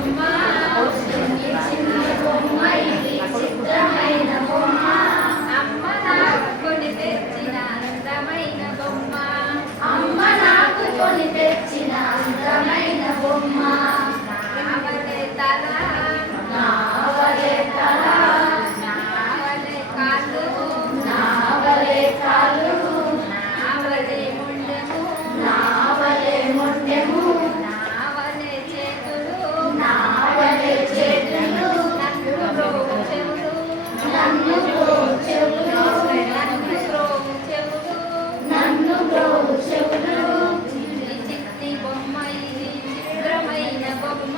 బొమ్మ చిన్ని చిన్ని బొమ్మ ఇది చిత్రమైన బొమ్మ అమ్మ నాకు కొని తెచ్చిన అందమైన బొమ్మ అమ్మ నాకు కొని తెచ్చిన అందమైన బొమ్మ నావలే తల నావలే తల నావలే కాళ్ళు నావలే కాళ్ళు నావలే ముండెము నావలే ముండెము నావలే చేతులు నావలే చేతులు నన్ను బ్రోవు చెవులు నన్ను బ్రోవు చెవులు నన్ను బ్రోవు చెవులు నన్ను బ్రోవు చెవులు చిన్ని చిన్ని బొమ్మ ఇది చిత్రమైన బొమ్మ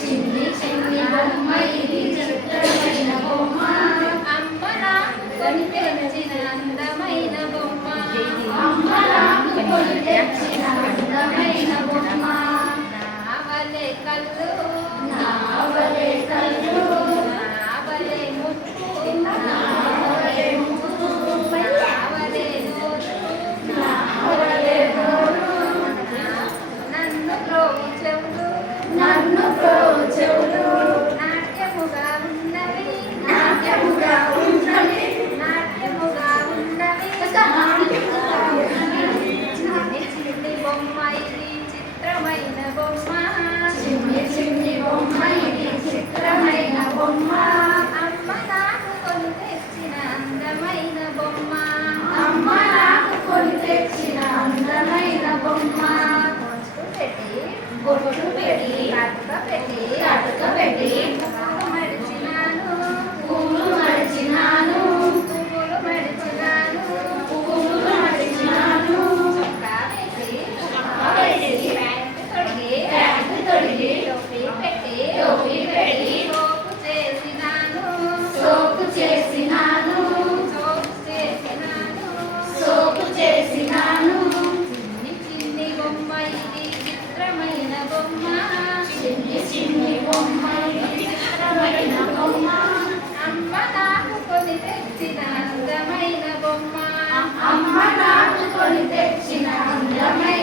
చిన్ని చిన్ని బొమ్మ ఇది చిత్రమైన బొమ్మ అమ్మ నాకు కొని తెచ్చిన అందమైన బొమ్మ అమ్మ నాకు కొని తెచ్చిన అందమైన బొమ్మ నావలే కళ్ళు నావలే కళ్ళు నావలే ముక్కు నావలే ముక్కు నావలే నోరు నావలే నోరు నన్ను బ్రోవు చెవులు నన్ను బ్రోవు చెవులు నాట్యముగా ఉన్నవి నాట్యముగా ఉన్నవి నాట్యముగా ఉన్నవి చిన్ని చిన్ని బొమ్మ ఇది చిత్రమైన బొమ్మ చిన్ని చిన్ని బొమ్మ ఇది చిత్రమైన బొమ్మ అమ్మ నాకు కొని తెచ్చిన అందమైన బొమ్మ అమ్మ నాకు కొని తెచ్చిన అందమైన బొమ్మ బొట్టు పెట్టి అటుక పెట్టి పువ్వులు మడిచినాను పువ్వులు మడిచినాను పువ్వులు మడిచినాను పువ్వులు మడిచినాను చొక్కా వేసి ప్యాంటు తొడిగి టోపీ పెట్టి సోపు చేసినాను చిన్ని చిన్ని బొమ్మ ఇది చిత్రమైన బొమ్మ చిన్ని చిన్ని బొమ్మ ఇది చిత్రమైన బొమ్మ అమ్మ నాకు కొని తెచ్చిన అందమైన బొమ్మ అమ్మ నాకు కొని తెచ్చిన అందమైన